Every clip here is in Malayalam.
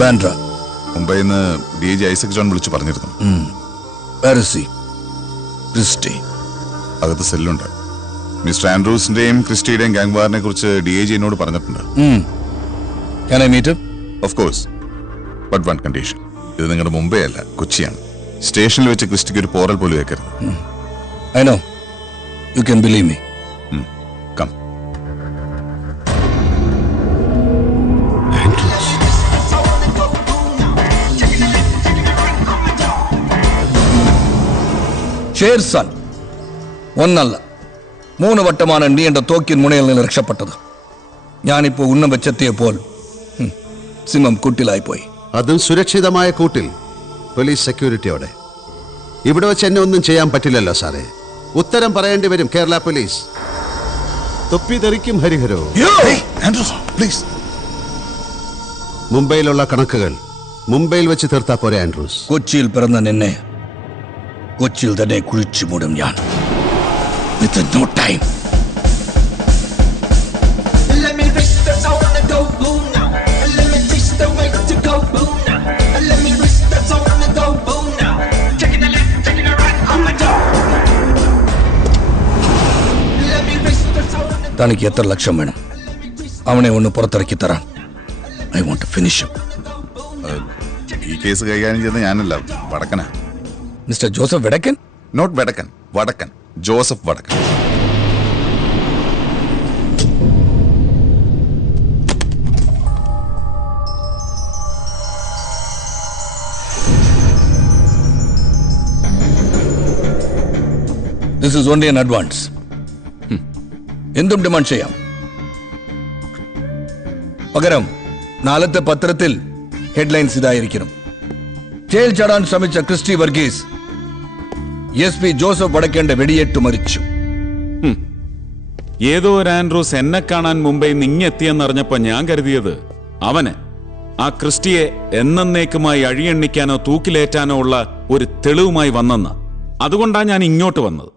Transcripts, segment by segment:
ബാൻഡ്ര. മുംബൈയിൽ നിന്ന് DG ഐസക് ജോൺ വിളിച്ചു പറഞ്ഞിരുന്നു. ക്രിസ്റ്റി അകത്ത് സെല്ലുണ്ട്. മിസ്റ്റർ ആൻഡ്രൂസിന്റെയും ക്രിസ്റ്റിയുടെയും ഗാങ് വാറിനെ കുറിച്ച് DIG എന്നോട് പറഞ്ഞിട്ടുണ്ട്. Can I meet him? Of course. But one condition. ഇത് നിങ്ങളുടെ മുംബൈ അല്ല, കൊച്ചിയാണ്. സ്റ്റേഷനിൽ വെച്ച് ക്രിസ്റ്റിക്ക് ഒരു പോറൽ പോലും വെക്കരുത്. I know. You can believe me. Come. ഷേർസാൻ ഒന്നല്ല 3 വട്ടമാണ് നീ എന്റെ തോക്കിൻ മുനയിൽ നിന്ന് രക്ഷപ്പെട്ടത്. ഞാനിപ്പോ ഉന്നം വെച്ചെത്തിയപ്പോൾ സിംഹം കൂട്ടിലായിപ്പോയി. അതും സുരക്ഷിതമായ കൂട്ടിൽ, പോലീസ് സെക്യൂരിറ്റിയോടെ. ഇവിടെ വെച്ച് എന്നെ ഒന്നും ചെയ്യാൻ പറ്റില്ലല്ലോ സാറേ. ഉത്തരം പറയേണ്ടി വരും കേരള പോലീസ്. തൊപ്പി തെറിക്കും ഹരിഹരോ. മുംബൈയിലുള്ള കണക്കുകൾ മുംബൈയിൽ വെച്ച് തീർത്താ പോരെ ആൻഡ്രൂസ്? കൊച്ചിയിൽ പിറന്ന നിന്നെ കൊച്ചിയിൽ തന്നെ കുഴിച്ചു മൂടും ഞാൻ. With no time. Let me reach the zone and go boom now. Let me teach the way to go boom now. Let me reach the zone and go boom now. Taking the left, taking the right, on my door. Let me reach the zone and തനിക്ക് എത്ര ലക്ഷം വേണം? അവനെ ഒന്ന് പുറത്തിറക്കി തരാൻ. I want to finish him. ഈ കേസ് കൈകാര്യം ചെയ്യുന്ന ഞാനല്ല, വടക്കനാ. മിസ്റ്റർ ജോസഫ് വടക്കൻ? നോട്ട് വടക്കൻ, വടക്കൻ. ജോസഫ് വടക്കൻ. This is only an advance. എന്തും ഡിമാൻഡ് ചെയ്യാം. പകരം നാളത്തെ പത്രത്തിൽ ഹെഡ്ലൈൻസ് ഇതായിരിക്കണം: ജയിൽ ചാടാൻ ശ്രമിച്ച ക്രിസ്റ്റി വർഗീസ് SP ജോസഫ് വടക്കേണ്ട വെടിയേറ്റ് മരിച്ചു. ഏതോ ഒരു ആൻഡ്രൂസ് എന്നെ കാണാൻ മുംബൈ നിങ്ങെത്തിയെന്നറിഞ്ഞപ്പോ ഞാൻ കരുതിയത് അവന് ആ ക്രിസ്റ്റിയെ എന്നേക്കുമായി അഴിയെണ്ണിക്കാനോ തൂക്കിലേറ്റാനോ ഉള്ള ഒരു തെളിവുമായി വന്നെന്ന്. അതുകൊണ്ടാണ് ഞാൻ ഇങ്ങോട്ട് വന്നത്.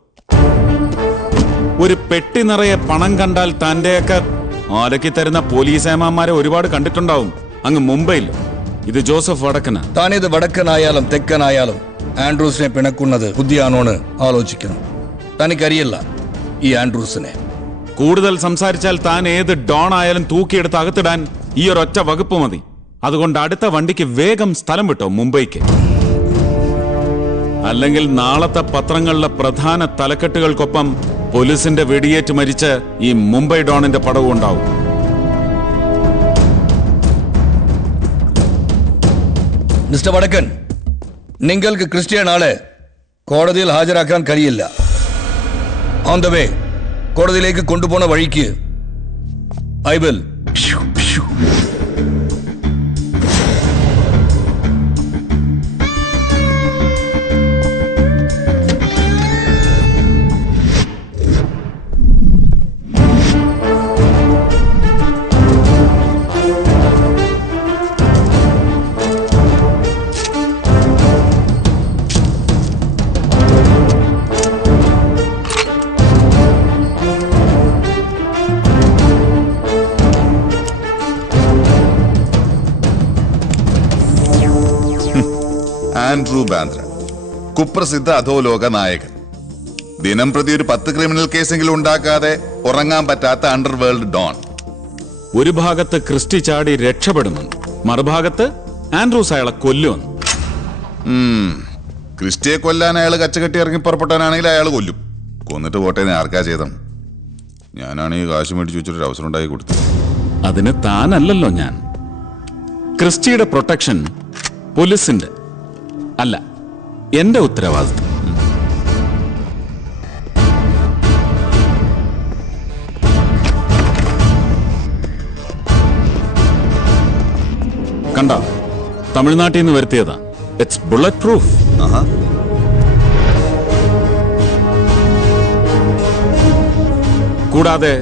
ഒരു പെട്ടി നിറയെ പണം കണ്ടാൽ തന്റെയൊക്കെ ആലക്കി തരുന്ന പോലീസ് ഏമാന്മാരെ ഒരുപാട് കണ്ടിട്ടുണ്ടാവും അങ്ങ് മുംബൈയിൽ. ഇത് ജോസഫ് വടക്കന. താനിത് വടക്കനായാലും തെക്കനായാലും ആൻഡ്രൂസിനെ പിണക്കുന്നത് ബുദ്ധിയാണോന്ന് ആലോചിക്കണം. തനിക്കറിയില്ല ഈ ആൻഡ്രൂസിനെ. കൂടുതൽ സംസാരിച്ചാൽ താൻ ഏത് ഡോൺ ആയാലും തൂക്കിയെടുത്ത് അകത്തിടാൻ ഈ ഒരൊറ്റ വകുപ്പ് മതി. അതുകൊണ്ട് അടുത്ത വണ്ടിക്ക് വേഗം സ്ഥലം വിട്ടോ മുംബൈക്ക്. അല്ലെങ്കിൽ നാളത്തെ പത്രങ്ങളിലെ പ്രധാന തലക്കെട്ടുകൾക്കൊപ്പം പോലീസിന്റെ വെടിയേറ്റ് മരിച്ച് ഈ മുംബൈ ഡോണിന്റെ പടവും ഉണ്ടാവും. മിസ്റ്റർ വടക്കൻ, നിങ്ങൾക്ക് ക്രിസ്ത്യൻ ആളെ കോടതിയിൽ ഹാജരാക്കാൻ കഴിയില്ല. ഓൺ ദ വേ കോടതിയിലേക്ക് കൊണ്ടുപോകുന്ന വഴിക്ക് ഐ വിൽ ആൻഡ്രൂ ബാന്ദ്ര, കുപ്രസിദ്ധ അധോലോക നായകൻ. ദിനം പ്രതി ഒരു 10 ക്രിമിനൽ കേസെങ്കിലും ഉണ്ടാക്കാതെ ഉറങ്ങാൻ പറ്റാത്ത അണ്ടർവേൾഡ് ഡോൺ. ഒരു ഭാഗത്ത് ക്രിസ്റ്റി ചാടി രക്ഷപ്പെടുന്നു, മറുഭാഗത്ത് ആൻഡ്രൂസ് അയാളെ കൊല്ലുമെന്ന്. ക്രിസ്റ്റിയെ കൊല്ലാൻ അയാൾ കച്ചകെട്ടി ഇറങ്ങി പുറപ്പെട്ടാനാണെങ്കിൽ അയാൾ കൊല്ലും. കൊന്നിട്ട് പോട്ടെ, ആർക്കാ ചെയ്തം. ഞാനാണെങ്കിൽ കാശ് മേടിച്ച് വെച്ചിട്ടൊരു അവസരം ഉണ്ടാക്കി കൊടുത്തു. അതിന് താനല്ലല്ലോ ഞാൻ. ക്രിസ്റ്റിയുടെ പ്രൊട്ടക്ഷൻ പോലീസിന്റെ അല്ല, എന്റെ ഉത്തരവാദിത്വം. കണ്ട, തമിഴ്നാട്ടിൽ നിന്ന് വരുത്തിയതാ. It's bulletproof. കൂടാതെ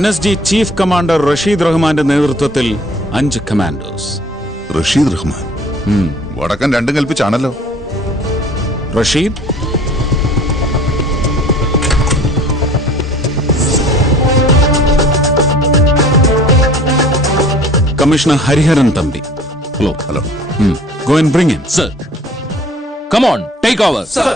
NSG ചീഫ് കമാൻഡർ റഷീദ് റഹ്മാന്റെ നേതൃത്വത്തിൽ 5 കമാൻഡോസ്. റഷീദ് റഹ്മാൻ വടക്കൻ രണ്ടും കൽപ്പിച്ചാണല്ലോ. Rasheed, commissioner Hariharan Thampi, Hello. Hello Go and bring him. Sir. Come on, take over. Sir.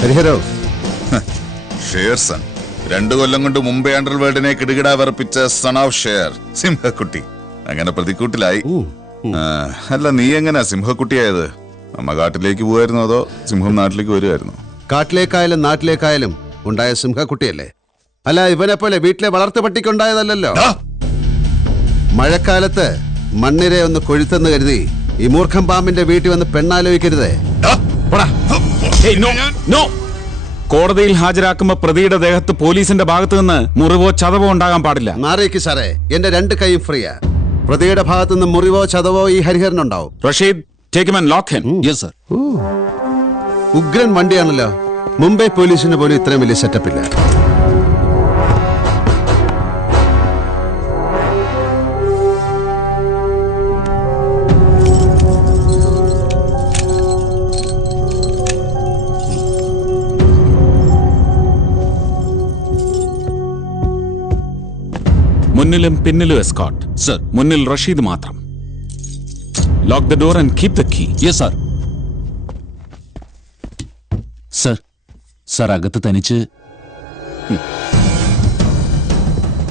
ഹരിഹരോ, ഷേർസൺ 2 കൊല്ലം കൊണ്ട് മുംബൈ അണ്ടർവേൾഡിനെ കിടുകിടാ വിറപ്പിച്ച സൺ ഓഫ് ഷെയർ സിംഹക്കുട്ടി അങ്ങനെ പ്രതിക്കൂട്ടിലായി. അല്ല, നീ എങ്ങനെയാ സിംഹക്കുട്ടിയായത്? അമ്മ കാട്ടിലേക്ക് പോവായിരുന്നോ അതോ സിംഹം നാട്ടിലേക്ക് വരുമായിരുന്നു? കാട്ടിലേക്കായാലും നാട്ടിലേക്കായാലും ഉണ്ടായ സിംഹക്കുട്ടിയല്ലേ. അല്ല, ഇവനെ പോലെ വീട്ടിലെ വളർത്തു പട്ടിക്കുണ്ടായതല്ലോ. മഴക്കാലത്ത് മണ്ണിരെ ഒന്ന് കൊഴുത്തെന്ന് കരുതി ഈ മൂർഖം പാമ്പിന്റെ വീട്ടിൽ വന്ന് പെണ്ണാലോചിക്കരുതേ. Hey, no, no. കോടതിയിൽ ഹാജരാക്കുമ്പോ പ്രതിയുടെ ദേഹത്ത് പോലീസിന്റെ ഭാഗത്ത് നിന്ന് മുറിവോ ചതവോ ഉണ്ടാകാൻ പാടില്ല. മാറിയേക്ക് സാറേ, എന്റെ 2 കൈയും ഫ്രീയാ. പ്രതിയുടെ ഭാഗത്ത് നിന്ന് മുറിവോ ചതവോ ഈ ഹരിഹരനുണ്ടാവും. Rasheed, take him and lock him. Yes, sir. ഉഗ്രൻ വണ്ടിയാണല്ലോ. മുംബൈ പോലീസിന് പോലും ഇത്രയും വലിയ സെറ്റപ്പ് ഇല്ല. മുന്നിലും പിന്നിലും എസ്കോർട്ട്. Sir. മുന്നിൽ റഷീദ് മാത്രം. Lock the door and keep the key. Yes, sir. Sir. Sir, അകത്ത് തനിച്ച്.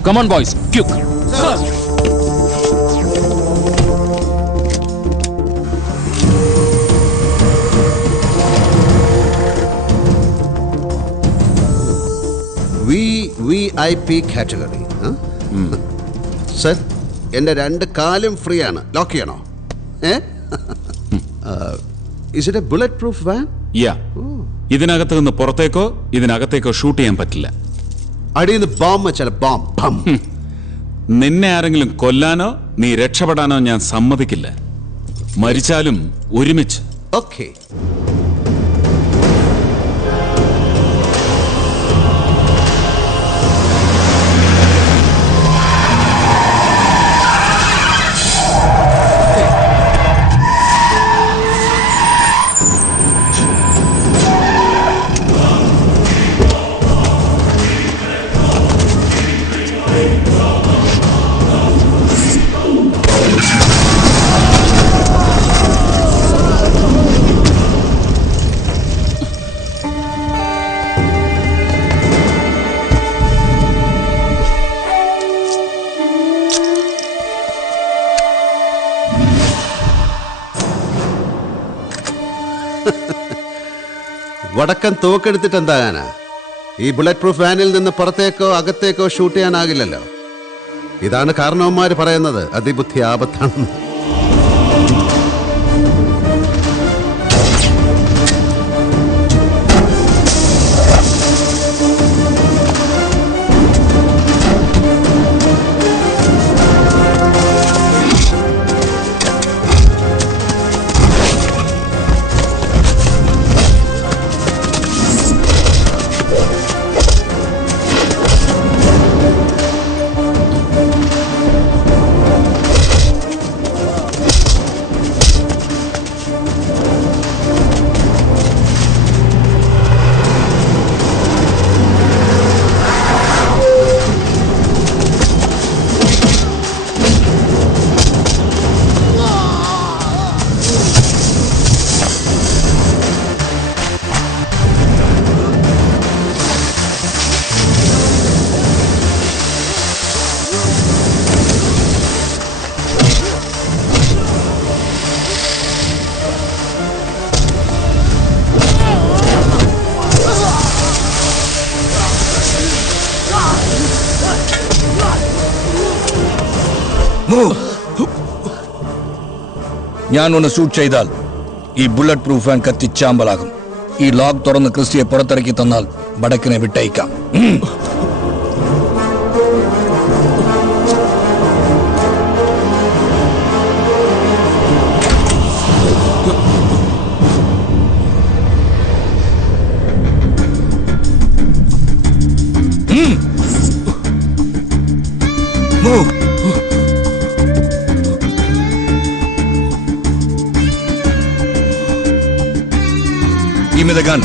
Come on, boys. Quick. Sir. VIP category. Sir, എന്റെ 2 കാലും ഫ്രീ ആണ്. ലോക്ക് ചെയ്യണോ? Is it A bullet proof van? ഇതിനകത്ത് നിന്ന് പുറത്തേക്കോ ഇതിനകത്തേക്കോ ഷൂട്ട് ചെയ്യാൻ പറ്റില്ല. അടിയിൽ ബോംബ് വെച്ചാൽ ബോംബ്. നിന്നെ ആരെങ്കിലും കൊല്ലാനോ നീ രക്ഷപ്പെടാനോ ഞാൻ സമ്മതിക്കില്ല. മരിച്ചാലും ഒരുമിച്ച്. ഓക്കെ. വടക്കൻ തോക്കെടുത്തിട്ട് എന്താകാനാ? ഈ ബുള്ളറ്റ് പ്രൂഫ് വാനിൽ നിന്ന് പുറത്തേക്കോ അകത്തേക്കോ ഷൂട്ട് ചെയ്യാനാകില്ലല്ലോ. ഇതാണ് കാരണവന്മാര് പറയുന്നത് അതിബുദ്ധി ആപത്താണെന്ന്. ഞാൻ ഒന്ന് ഷൂട്ട് ചെയ്താൽ ഈ ബുള്ളറ്റ് പ്രൂഫ് വാൻ കത്തിച്ചാമ്പലാകും. ഈ ലോക്ക് തുറന്ന് ക്രിസ്റ്റിയെ പുറത്തിറക്കി തന്നാൽ വടക്കിനെ വിട്ടയക്കാം. the gun.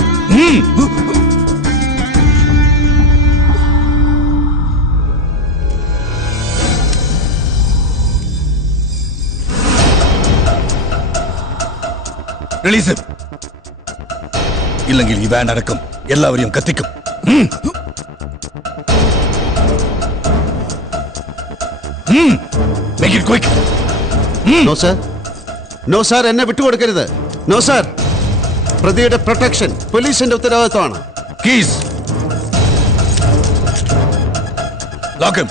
Release him. ഇല്ലെങ്കിൽ ഈ വാൻ അടക്കം എല്ലാവരെയും കത്തിക്കും. Make it quick. No sir, no sir, എന്നെ വിട്ടുകൊടുക്കരുത്. നോ സാർ, പ്രതിയുടെ പ്രൊട്ടക്ഷൻ പോലീസിന്റെ ഉത്തരവാദിത്വമാണ്. Keys. Lock him.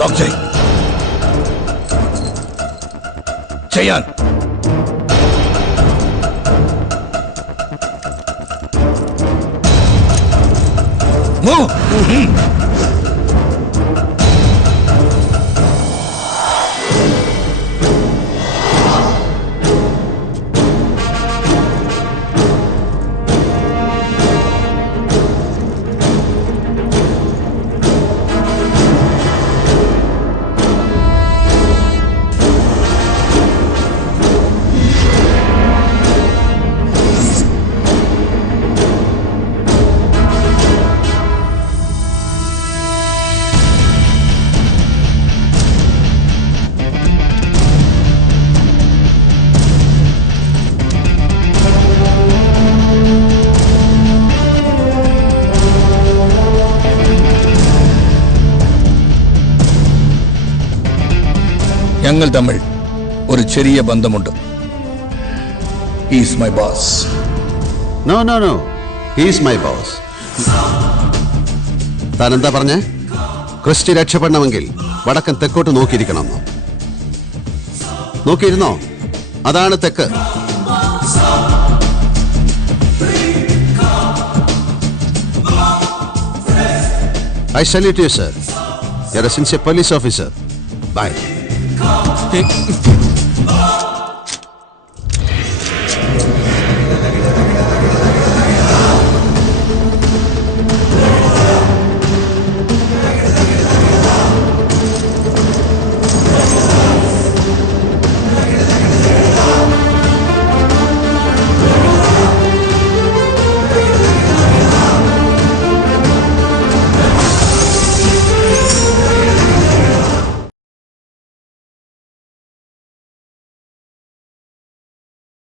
Lock ചെയ്. ചെയ്യാൻ. Move. ഞങ്ങൾ തമ്മിൽ ഒരു ചെറിയ ബന്ധമുണ്ട്. He's my boss. No no no, he's my boss. താൻ എന്താ പറഞ്ഞേ? ക്രിസ്റ്റി രക്ഷപ്പെടണമെങ്കിൽ വടക്കൻ തെക്കോട്ട് നോക്കിയിരിക്കണമെന്നോ? നോക്കിയിരുന്നോ? അതാണ് തെക്ക്. I salute you, sir. You're a sincere police officer. Bye.